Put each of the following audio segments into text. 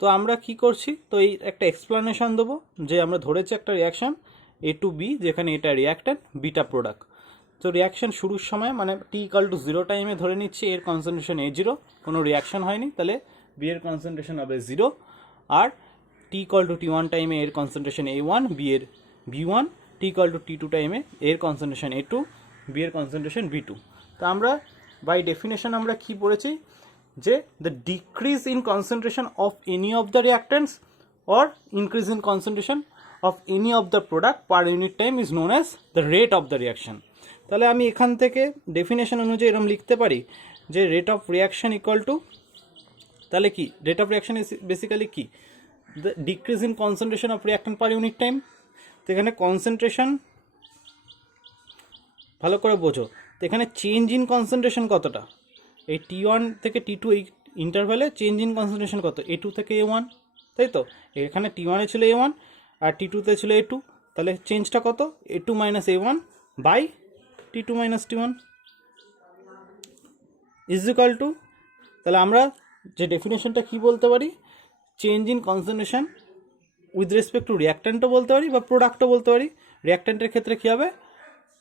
তো আমরা কি করছি, তো এই একটা এক্সপ্লানেশন দেবো যে আমরা ধরেছি একটা রিয়াকশান এ টু বি, যেখানে এটা রিয়াক্ট্যান্ট বিটা প্রোডাক্ট। তো রিয়াকশান শুরুর সময় মানে t=0 টাইমে ধরে নিচ্ছি এর কনসেন্ট্রেশন A0, কোনো রিয়াকশান হয়নি, তাহলে বি এর কনসেন্ট্রেশন হবে 0। আর t=t1 টাইমে এর কনসেন্ট্রেশন A1, বি এর B1, t=t2 টাইমে এর কনসেন্ট্রেশন A2, বি এর কনসেন্ট্রেশন B2। তো আমরা বাই ডেফিনেশন আমরা কি পড়েছি যে the decrease in concentration of any of the reactants or increase in concentration of any of the product per unit time is known as the rate of the reaction। তাহলে আমি এখান থেকে definition অনুযায়ী এরকম লিখতে পারি যে rate of reaction equal to, তাহলে কি rate of reaction is basically কি, the decrease in concentration of reactant per unit time. তো এখানে কনসেন্ট্রেশন ভালো করে বোঝো, তো এখানে চেঞ্জ ইন কনসেন্ট্রেশন কতটা, এই T1 থেকে T2 এই ইন্টারভ্যালে চেঞ্জ ইন কনসেন্ট্রেশন কত, A2 থেকে A1, তাই তো এখানে T1 এ ছিল A1 আর T2 তে ছিল A2, তাহলে চেঞ্জটা কত, A2 minus A1 by T2 minus T1 is equal to, তাহলে আমরা যে ডেফিনেশনটা কি বলতে পারি, change in concentration with respect to রিয়াক্ট্যান্টও বলতে পারি বা প্রোডাক্টও বলতে পারি। রিয়াক্ট্যান্টের ক্ষেত্রে কী হবে,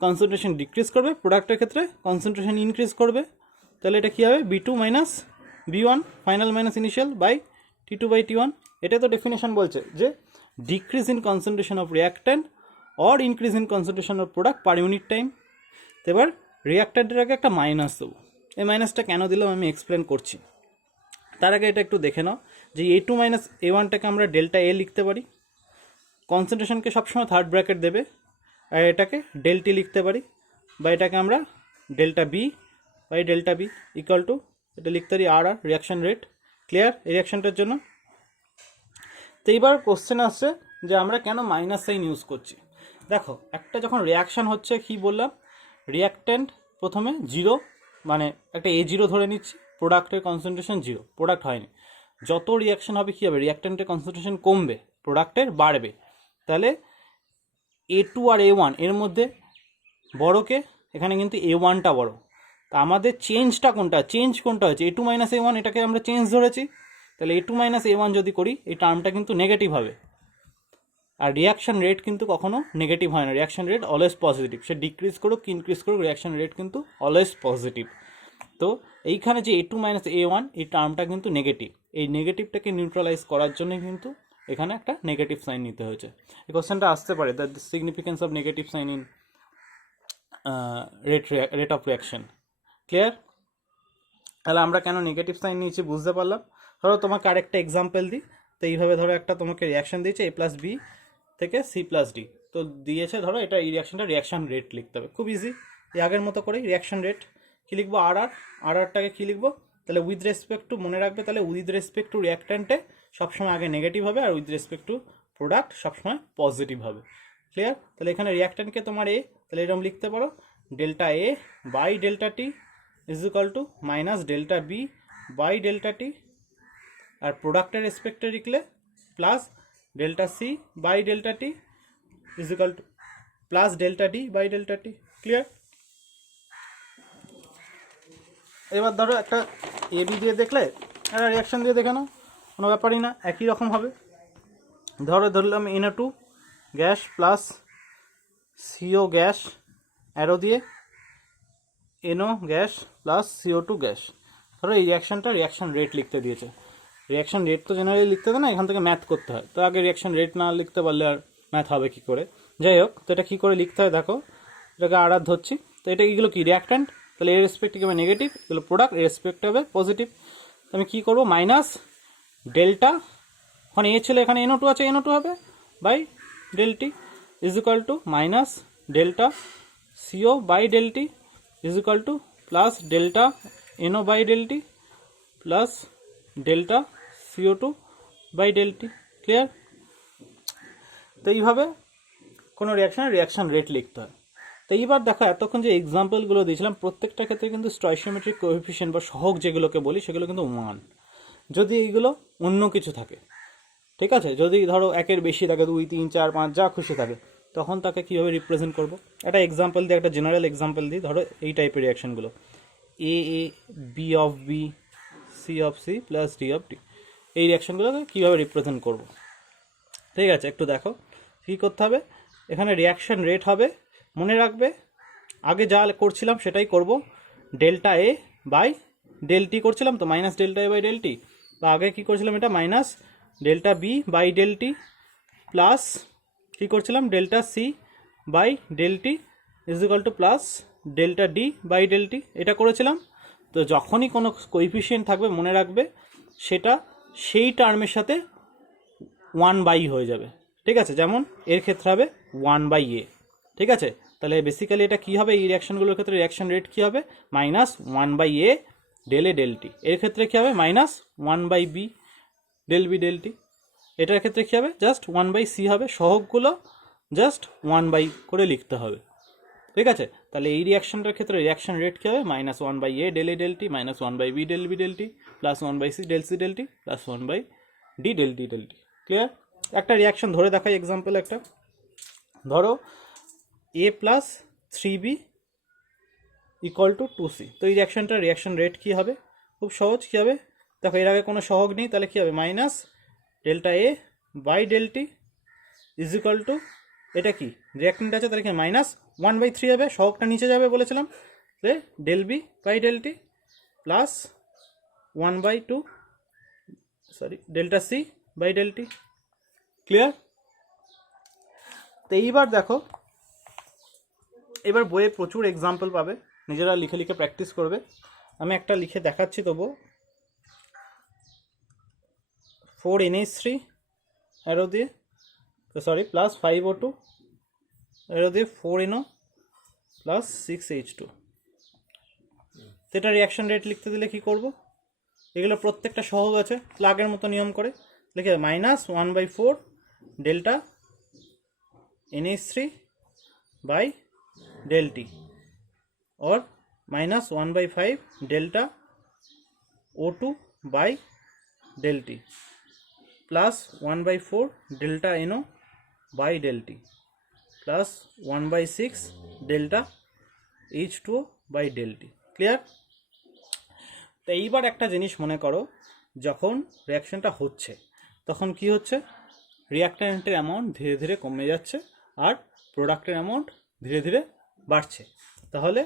কনসেন্ট্রেশন ডিক্রিজ করবে, প্রোডাক্টের ক্ষেত্রে কনসেন্ট্রেশন ইনক্রিজ করবে। তাহলে এটা কী হবে, B2 minus B1 final minus initial by T2 by T1। এটা তো ডেফিনেশন বলছে যে decrease in concentration of reactant or increase in concentration of product per unit time. তো এবার রিয়াক্ট্যান্টের আগে একটা মাইনাস দেবো, এই মাইনাসটা কেন দিলাম আমি এক্সপ্লেন করছি। তার আগে এটা একটু দেখে নাও যে A2 মাইনাস A1টাকে আমরা ডেল্টা এ লিখতে পারি, কনসেন্ট্রেশনকে সবসময় থার্ড ব্র্যাকেট দেবে, আর এটাকে ডেল্টি লিখতে পারি, বা এটাকে আমরা delta B by delta B equal to, এটা লিখতে পারি আর রিয়াকশন রেট। ক্লিয়ার এই রিয়াকশনটার জন্য? তো এইবার কোশ্চেন আসছে যে আমরা কেন মাইনাস সাইন ইউজ করছি। দেখো একটা যখন রিয়াকশান হচ্ছে কি বললাম, রিয়াক্ট্যান্ট প্রথমে 0 মানে একটা A0 ধরে নিচ্ছি, প্রোডাক্টের কনসেন্ট্রেশন 0, প্রোডাক্ট হয়নি। যত রিয়াকশান হবে কী হবে, রিয়াক্ট্যান্টের কনসেন্ট্রেশন কমবে, প্রোডাক্টের বাড়বে। তাহলে A2 আর A1 এর মধ্যে বড়কে, এখানে কিন্তু A1টা বড়। তা আমাদের চেঞ্জটা কোনটা, চেঞ্জ কোনটা হচ্ছে A2 মাইনাস A1, এটাকে আমরা চেঞ্জ ধরেছি। তাহলে A2 মাইনাস A1 যদি করি এই টার্মটা কিন্তু নেগেটিভ হবে। আর রিয়াকশান রেট কিন্তু কখনো নেগেটিভ হয় না, রিয়াকশান রেট অলওয়েজ পজিটিভ। সে ডিক্রিজ করুক কি ইনক্রিজ করুক, রিয়াকশান রেট কিন্তু অলওয়েজ পজিটিভ। তো এইখানে যে A2 মাইনাস A1 এই টার্মটা কিন্তু নেগেটিভ, এই নেগেটিভটাকে নিউট্রালাইজ করার জন্য কিন্তু এখানে একটা নেগেটিভ সাইন নিতে হয়েছে। এই কোশ্চেনটা আসতে পারে, the significance of negative sign in rate of reaction. Clear? তাহলে আমরা কেন নেগেটিভ সাইন নিয়েছি বুঝতে পারলাম। ধরো তোমাকে আরেকটা এক্সাম্পল দিই, তো এইভাবে ধরো একটা তোমাকে রিয়াকশন দিয়েছে A প্লাস বি থেকে C প্লাস ডি, তো দিয়েছে ধরো এটা এই রিয়াকশনটা রিয়াকশন রেট লিখতে হবে, খুব ইজি। এই আগের মতো করেই রিয়াকশন রেট কী লিখবো, আরটাকে কী লিখবো, তাহলে উইথ রেসপেক্ট টু, মনে রাখবে তাহলে উইথ রেসপেক্ট টু রিয়াক্ট্যান্টে সবসময় আগে নেগেটিভ হবে, আর উইথ রেসপেক্ট টু প্রোডাক্ট সবসময় পজিটিভ হবে। ক্লিয়ার? তাহলে এখানে রিয়াক্ট্যান্টকে তোমার এ, তাহলে এরকম লিখতে পারো delta A by delta T is equal to minus delta B by delta T, আর প্রোডাক্টের রেসপেক্টে লিখলে plus delta C by delta T is equal to plus delta D by delta T. Clear? এবার ধরো একটা এবি দিয়ে দেখলে একটা রিয়াকশান দিয়ে দেখে নাও, কোনো ব্যাপারই না, একই রকম হবে। ধরলাম NO2 gas plus CO gas, arrow দিয়ে NO gas plus CO2 gas. ধরো এই রিয়াকশানটা রিয়াকশান রেট লিখতে দিয়েছে, রিয়াকশান রেট তো জেনারেলি লিখতে দেয় না, এখান থেকে ম্যাথ করতে হয়। তো আগে রিয়াকশান রেট না লিখতে পারলে আর ম্যাথ হবে কী করে। যাই হোক, তো এটা কী করে লিখতে হয় দেখো, এটাকে আর ধরছি। তো এটা এগুলো কি রিয়াক্ট্যান্ট, তাহলে এর রেসপেক্টিভ হবে নেগেটিভ, এগুলো প্রোডাক্ট, এর রেসপেক্ট হবে পজিটিভ। তো আমি কী করবো, মাইনাস ডেল্টা, ওখানে এ ছিল এখানে NO2 আছে, NO2 হবে by del T is equal to minus delta CO by del T is equal to plus delta NO by del T plus delta CO2 by del T. Clear? তো এইভাবে কোনো রিয়াকশন রেট লিখতে হয়। তো এইবার দেখো এতক্ষণ যে এক্সাম্পলগুলো দিয়েছিলাম প্রত্যেকটা ক্ষেত্রে কিন্তু স্টয়চিওমেট্রিক কোএফিসিয়েন্ট বা সহগ যেগুলোকে বলি সেগুলো কিন্তু 1। যদি এইগুলো অন্য কিছু থাকে, ঠিক আছে, যদি ধরো একের বেশি থাকে, 2, 3, 4, 5 যা খুশি থাকে, তখন তাকে কীভাবে রিপ্রেজেন্ট করবো, একটা এক্সাম্পল দিয়ে, একটা জেনারেল এক্সাম্পল দিই। ধরো এই টাইপের রিয়াকশানগুলো A, B of B, C of C plus D of D, এই রিয়াকশানগুলোকে কীভাবে রিপ্রেজেন্ট করব। ঠিক আছে, একটু দেখো কী করতে হবে। এখানে রিয়াকশান রেট হবে, মনে রাখবে আগে যা করছিলাম সেটাই করব, delta A by del T করছিলাম তো, minus delta A by del T, বা আগে কী করছিলাম এটা minus delta B by del T plus কী করছিলাম delta C by del T is equal to plus delta D by del T, এটা করেছিলাম। তো যখনই কোনো কোএফিসিয়েন্ট থাকবে মনে রাখবে সেটা সেই টার্মের সাথে 1/, হয়ে যাবে। ঠিক আছে, যেমন এর ক্ষেত্রে হবে 1/a। ঠিক আছে, তাহলে বেসিক্যালি এটা কী হবে, এই রিয়াকশানগুলোর ক্ষেত্রে রিয়াকশান রেট কী হবে, minus 1/a del A del T. এর ক্ষেত্রে কী হবে, minus 1/b del B del T. এটার ক্ষেত্রে কী হবে, জাস্ট 1/c হবে। সহগগুলো জাস্ট 1/, করে লিখতে হবে। ঠিক আছে, তাহলে এই রিয়াকশানটার ক্ষেত্রে রিয়াকশান রেট কী হবে, minus 1/a del A del T, minus 1/b del B del T, plus 1/c del C del T, plus 1/d del T del T. Clear? একটা রিয়াকশান ধরে দেখাই, এক্সাম্পল একটা ধরো a plus 3b equal to 2c। তো এই রিয়াকশানটার reaction rate কী হবে, খুব সহজ। কী হবে দেখো, এর আগে কোনো সহগ নেই, তাহলে কী হবে, minus delta A by del T is equal to, এটা কি রিয়াক্টেন্ট আছে তাহলে কি মাইনাস 1/3 হবে, সহগটা নিচে যাবে বলেছিলাম, del B by del T plus 1/2 delta C by del T. Clear? তো এইবার দেখো, এবার বইয়ে প্রচুর এক্সাম্পল পাবে, নিজেরা লিখে লিখে প্র্যাকটিস করবে। আমি একটা লিখে দেখাচ্ছি তবু। 4NH3 অ্যারো দিয়ে, সরি প্লাস 5O2 অ্যারো দিয়ে 4NO প্লাস 6H2। তো এটা রিয়াকশান রেট লিখতে দিলে কী করব, এগুলো প্রত্যেকটা সহগ আছে, আগের মতো নিয়ম করে লিখে minus 1/4 delta NH3 by del T, और minus 1/5 delta O2 by del T plus 1/4 delta NO by del T plus 1/6 delta H2O by del T. Clear? তো এইবার একটা জিনিস মনে করো, যখন রিয়াকশনটা হচ্ছে তখন কি হচ্ছে, রিয়াক্ট্যান্টের অ্যামাউন্ট ধীরে ধীরে কমে যাচ্ছে আর প্রোডাক্টের অ্যামাউন্ট ধীরে ধীরে বাড়ছে। তাহলে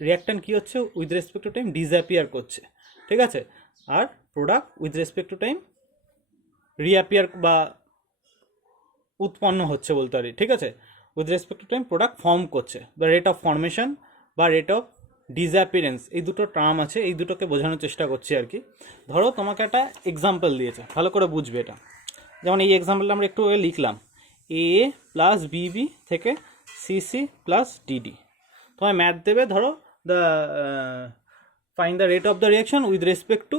রিয়াক্ট্যান্ট কী হচ্ছে, with respect to time disappear করছে। ঠিক আছে, আর product with respect to time reappear বা উৎপন্ন হচ্ছে বলতে পারি। ঠিক আছে, with respect to time product form করছে, বা রেট অফ ফর্মেশন বা রেট অফ ডিসঅ্যাপিয়ারেন্স, এই দুটো টার্ম আছে, এই দুটোকে বোঝানোর চেষ্টা করছি আর কি। ধরো তোমাকে একটা এক্সাম্পল দিয়েছে, ভালো করে বুঝবে এটা। যেমন এই এক্সাম্পলটা আমরা একটু লিখলাম, এ প্লাস বিবি থেকে সিসি প্লাস ডিডি। তোমায় ম্যাথ দেবে, ধরো the find the rate of the reaction with respect to,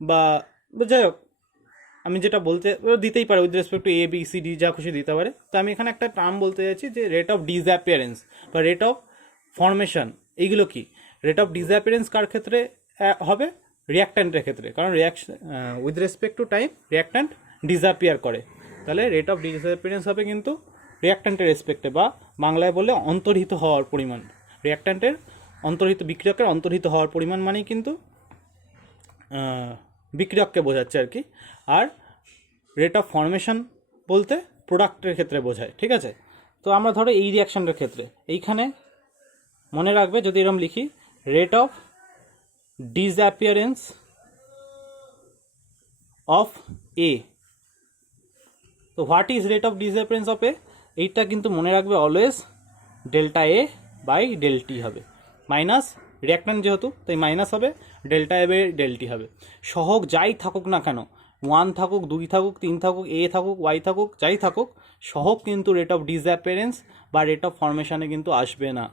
বা যাই হোক আমি যেটা বলতে দিতেই পারে, with respect to A B C D, যা খুশি দিতে পারে। তো আমি এখানে একটা টার্ম বলতে চাইছি যে রেট অফ ডিসঅ্যাপিয়ারেন্স বা রেট অফ ফর্মেশন। এইগুলো কি, রেট অফ ডিসঅ্যাপিয়ারেন্স কার ক্ষেত্রে হবে, রিয়াক্ট্যান্টের ক্ষেত্রে, কারণ reaction with respect to time reactant disappear করে। তাহলে রেট অফ ডিসঅ্যাপিয়ারেন্স হবে কিন্তু রিয়াক্ট্যান্টের রেসপেক্টে, বা বাংলায় বললে অন্তর্হিত হওয়ার পরিমাণ। রিয়াক্ট্যান্টের অন্তর্হিত, বিক্রিয়কের অন্তর্হিত হওয়ার পরিমাণ মানেই কিন্তু বিক্রিয়ককে বোঝাচ্ছে আর কি। আর রেট অফ ফর্মেশন বলতে প্রোডাক্টের ক্ষেত্রে বোঝায়। ঠিক আছে, তো আমরা ধরো এই রিয়াকশানটার ক্ষেত্রে এইখানে মনে রাখবে, যদি এরকম লিখি rate of disappearance of A, তো what is rate of disappearance of A, এইটা কিন্তু মনে রাখবে always delta A by del t হবে, মাইনাস রিয়াক্ট্যান্ট যেহেতু তাই মাইনাস হবে, delta A by del t হবে। সহগ যাই থাকুক না কেন, 1 থাকুক, 2 থাকুক, 3 থাকুক, এ থাকুক, ওয়াই থাকুক, যাই থাকুক, সহগ কিন্তু রেট অফ ডিসঅ্যাপিয়ারেন্স বা রেট অফ ফর্মেশনে কিন্তু আসবে না।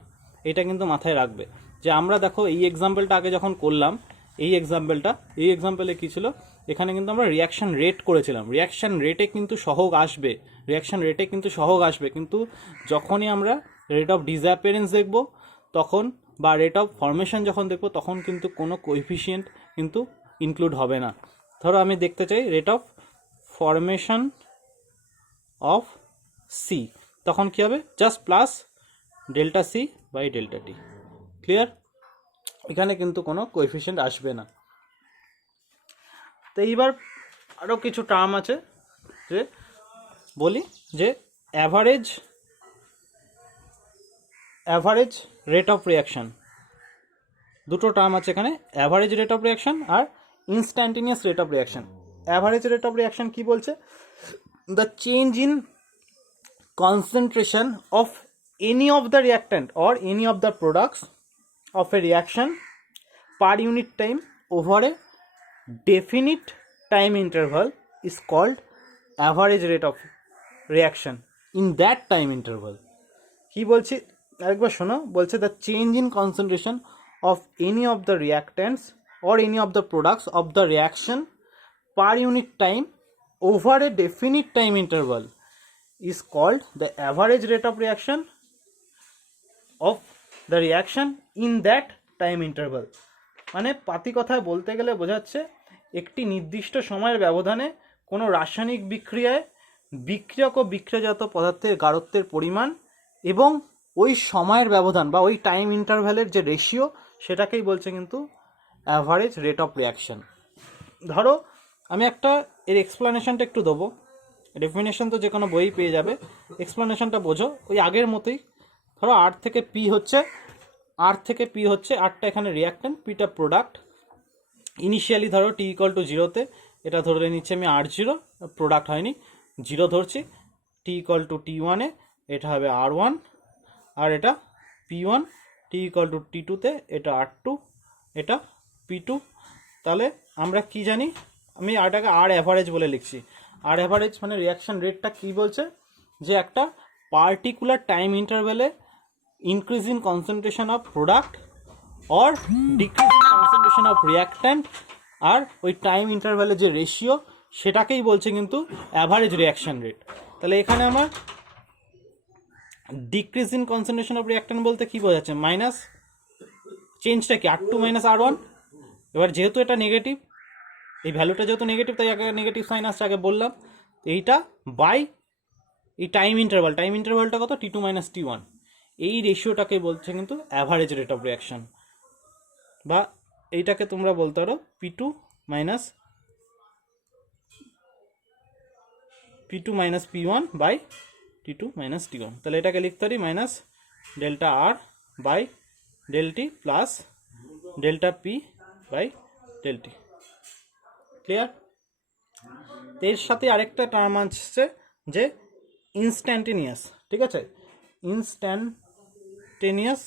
এটা কিন্তু মাথায় রাখবে যে আমরা দেখো এই এক্সাম্পলটা আগে যখন করলাম, এই এক্সাম্পলে কী ছিল, এখানে কিন্তু আমরা রিয়াকশান রেট করেছিলাম, রিয়াকশান রেটে কিন্তু সহগ আসবে, কিন্তু যখনই আমরা রেট অফ ডিসঅ্যাপিয়ারেন্স দেখব তখন, বা রেট অফ ফর্মেশন যখন দেখব, তখন কিন্তু কোনো কোএফিসিয়েন্ট কিন্তু ইনক্লুড হবে না। ধরো আমি দেখতে চাই rate of formation of C, তখন কী হবে, just plus delta C by delta T. Clear? এখানে কিন্তু কোনো কোএফিসিয়েন্ট আসবে না। তো এইবার আরও কিছু টার্ম আছে, যে বলি যে অ্যাভারেজ রেট অফ রিয়াকশান, দুটো টার্ম আছে এখানে, অ্যাভারেজ রেট অফ রিয়াকশান আর instantaneous rate of reaction. Average rate of reaction কি বলছে, the change in concentration of any of the reactant or any of the products of a reaction per unit time over a definite time interval is called average rate of reaction in that time interval. কি বলছি আরেকবার শোনো, বলছে the change in concentration of any of the reactants or any of the products of the reaction per unit time over a definite time interval is called the average rate of reaction of the reaction in that time interval. মানে পাতি কথায় বলতে গেলে বোঝাচ্ছে একটি নির্দিষ্ট সময়ের ব্যবধানে কোনো রাসায়নিক বিক্রিয়ায় বিক্রিয়ক ও বিক্রিয়াজাত পদার্থের গাঢ়ত্বের পরিমাণ এবং ওই সময়ের ব্যবধান বা ওই টাইম ইন্টারভ্যালের যে রেশিও, সেটাকেই বলছে কিন্তু অ্যাভারেজ রেট অফ রিয়াকশান। ধরো আমি একটা এর এক্সপ্লানেশনটা একটু দেবো, ডেফিনেশন তো যে কোনো বই পেয়ে যাবে, এক্সপ্লানেশনটা বোঝো ওই আগের মতোই। ধরো আর থেকে পি হচ্ছে আরটা এখানে রিয়াক্ট্যান্ট, পিটা প্রোডাক্ট। ইনিশিয়ালি ধরো টি ইকুয়াল টু 0-তে এটা ধরে নিচ্ছি আমি R0, প্রোডাক্ট হয়নি, 0 ধরছি। টি ইকুয়াল টু T1-এ এটা হবে R1 আর এটা P1। টি ইকুয়াল টু T2-তে এটা R2, এটা P2। তাহলে আমরা কি জানি, আমি আরটাকে আর অ্যাভারেজ বলে লিখছি। আর অ্যাভারেজ মানে রিয়াকশান রেটটা কী বলছে, যে একটা পার্টিকুলার টাইম ইন্টারভ্যালে increase in concentration of product or decrease in concentration of reactant, আর ওই টাইম ইন্টারভ্যালে যে রেশিও সেটাকেই বলছে কিন্তু অ্যাভারেজ রিয়াকশান রেট। তাহলে এখানে আমার decrease in concentration of reactant বলতে কী বোঝাচ্ছে, মাইনাস চেঞ্জটা কি R2 মাইনাস R1। এবার যেহেতু এটা নেগেটিভ, এই ভ্যালুটা যেহেতু নেগেটিভ তাই আগে নেগেটিভ সাইন আসছে, আগে বললাম। এইটা বাই এই টাইম ইন্টারভালটা কত, T2 মাইনাস T1, এই রেশিওটাকে বলছে কিন্তু অ্যাভারেজ রেট অফ রিয়াকশান। বা এইটাকে তোমরা বলতে পারো P2 minus P1 by T2 minus T1। তাহলে এটাকে লিখতে পারি minus delta R by del T plus delta P by del T। Clear? এর সাথে আরেকটা টার্ম আসছে যে ইনস্ট্যান্টেনিয়াস, ঠিক আছে, ইনস্ট্যান্টেনিয়াস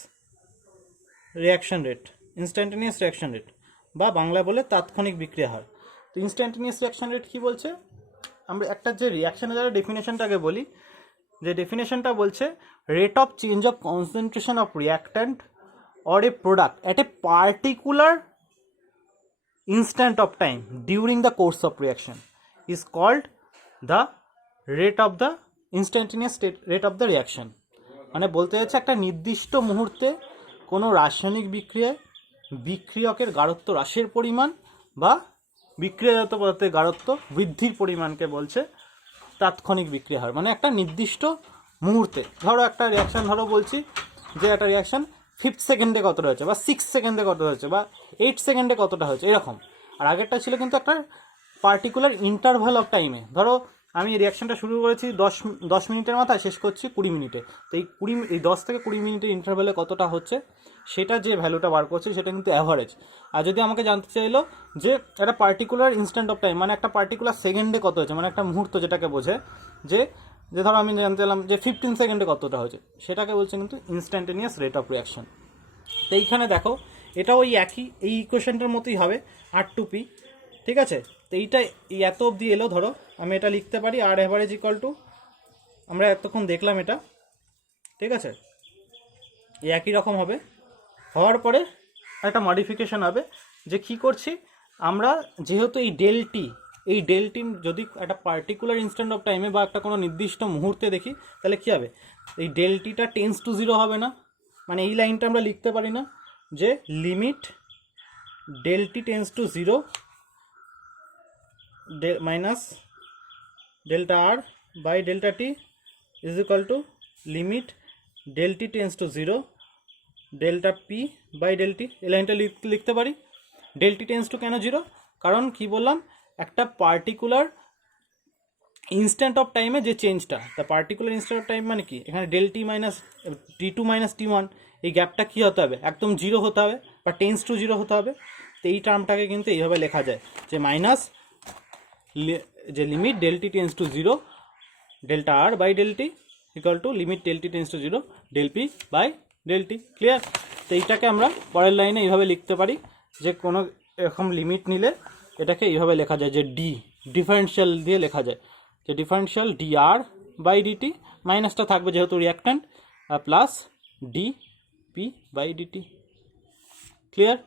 রিয়াকশান রেট বা বাংলা বলে তাৎক্ষণিক বিক্রিয়া হার। তো ইনস্ট্যান্টেনিয়াস রিয়াকশান রেট কী বলছে, আমরা একটা যে রিয়াকশানের যারা ডেফিনেশনটাকে বলি, যে ডেফিনেশনটা বলছে rate of change of concentration of reactant or a product at a particular instant of time during the course of reaction is called the rate of the instantaneous rate of the reaction। মানে বলতে যাচ্ছে একটা নির্দিষ্ট মুহূর্তে কোনো রাসায়নিক বিক্রিয়ায় বিক্রিয়কের গাঢ়ত্ব হ্রাসের পরিমাণ বা বিক্রিয়াজাত পদার্থের গাঢ়ত্ব বৃদ্ধির পরিমাণকে বলছে তাৎক্ষণিক বিক্রিয়া হার। মানে একটা নির্দিষ্ট মুহূর্তে, ধরো একটা রিয়াকশান, ধরো বলছি যে একটা রিয়াকশান 5 সেকেন্ডে কতটা হয়েছে বা 6 সেকেন্ডে কতটা হয়েছে বা 8 সেকেন্ডে কতটা হয়েছে, এরকম। আর আগেরটা ছিল কিন্তু একটা পার্টিকুলার ইন্টারভ্যাল অফ টাইমে, ধরো আমি রিয়াকশানটা শুরু করেছি 10 মিনিটের মাথায়, শেষ করছি 20 মিনিটে। তো এই 10 থেকে 20 মিনিটের ইন্টারভ্যালে কতটা হচ্ছে সেটা যে ভ্যালুটা বার করছে সেটা কিন্তু অ্যাভারেজ। আর যদি আমাকে জানতে চাইলো যে একটা পার্টিকুলার ইনস্ট্যান্ট অফ টাইম মানে একটা পার্টিকুলার সেকেন্ডে কত হয়েছে, মানে একটা মুহূর্ত যেটাকে বোঝে, যে ধরো আমি জানতে চাইলাম যে 15 সেকেন্ডে কতটা হয়েছে, সেটাকে বলছে কিন্তু ইনস্ট্যান্টেনিয়াস রেট অফ রিয়াকশান। তো এইখানে দেখো এটা ওই একই এই ইকুয়েশনটার মতোই হবে R2P, ঠিক আছে। তো এইটা এত অবধি এলো, ধরো আমি এটা লিখতে পারি আর অ্যাভারেজ ইকুয়াল টু, আমরা এতক্ষণ দেখলাম এটা, ঠিক আছে, একই রকম হবে। হওয়ার পরে একটা মডিফিকেশান হবে, যে কি করছি আমরা, যেহেতু এই ডেলটি যদি একটা পার্টিকুলার ইনস্ট্যান্ট অফ টাইমে বা একটা কোনো নির্দিষ্ট মুহূর্তে দেখি, তাহলে কী হবে, এই ডেলটিটা টেন্স টু 0 হবে না। মানে এই লাইনটা আমরা লিখতে পারি না যে limit del T tends to 0 minus delta R by delta T is equal to limit del T tends to 0 delta P by del T. এই লাইনটা লিখতে পারি। ডেলটি টেন্স টু কেন 0, কারণ কি বললাম, একটা পার্টিকুলার ইনস্ট্যান্ট অফ টাইমে যে চেঞ্জটা, তা পার্টিকুলার ইনস্ট্যান্ট অফ টাইম মানে কি, এখানে del T minus t2 minus t1, এই গ্যাপটা কী হতে হবে, একদম জিরো হতে হবে বা টেন্স টু জিরো হতে হবে। তো এই টার্মটাকে কিন্তু এইভাবে লেখা যায় যে মাইনাস যে limit del T tends to zero delta R by del T equal to limit del T tends to zero del P by del T. Clear? তো এইটাকে আমরা পরের লাইনে এইভাবে লিখতে পারি যে কোনো এরকম লিমিট নিলে এটাকে এইভাবে লেখা যায় যে ডিফারেন্সিয়াল দিয়ে লেখা যায় যে differential D R by D T, মাইনাসটা থাকবে যেহেতু reactant, plus D P by D T. Clear?